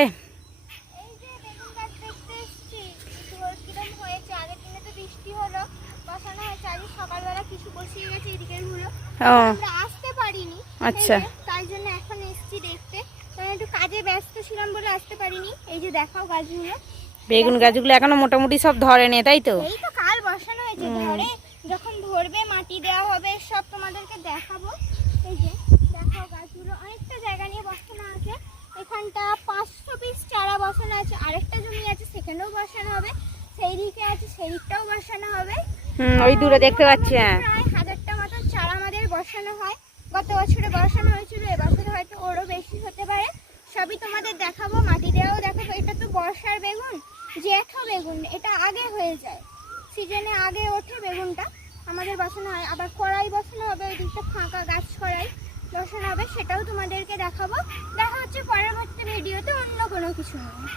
এই যে বেগুন গাছ দেখতে এসেছি, কিরম হয়েছে। আগের দিনে তো বৃষ্টি হলো, বসানো হয়েছে। আজ সকালবেলা কিছু বসিয়ে গেছে এদিকের গুলো, আমরা আসতে পারিনি। আচ্ছা, তাই জন্য এখন এসেছি দেখতে। কারণ একটু কাজে ব্যস্ত ছিলাম বলে আসতে পারিনি। এই যে দেখাও গাছগুলো, বেগুন গাছগুলো এখনো মোটামুটি সব ধরেনি, তাই তো? এই তো কাল বসানো হয়েছে, ধরে যখন ধরবে মাটি দেওয়া হবে সব তোমাদেরকে দেখাবো। এই যে দেখাও গাছগুলো অনেকটা জায়গা নিয়ে বসানো আছে। এখানটা 500 পিস চারা বসানো আছে, আরেকটা জমি আছে সেখানেও বসানো হবে, সেই দিকে আছে সেই দিকটাও বসানো হবে। ওই দূরে দেখতে পাচ্ছি। হ্যাঁ, প্রায় 1000টা মতো চারা আমাদের বসানো হয়। গত বছরে বসানো হয়েছিল, এবছরে হয়তো ওরও বেশি হতে পারে। সবই তোমাদের দেখাবো, মাটি দেওয়াও দেখাবো। এটা তো বর্ষার বেগুন, জ্যাঠো বেগুন, এটা আগে হয়ে যায়, সিজনে আগে ওঠে বেগুনটা। আমাদের বসানো হয়, আবার কড়াই বসানো হবে, ওই দিকটা ফাঁকা গাছ কড়াই বসানো হবে, সেটাও তোমাদেরকে দেখাবো। দেখা হচ্ছে পরবর্তী ভিডিওতে অন্য কোনো কিছু নিয়ে।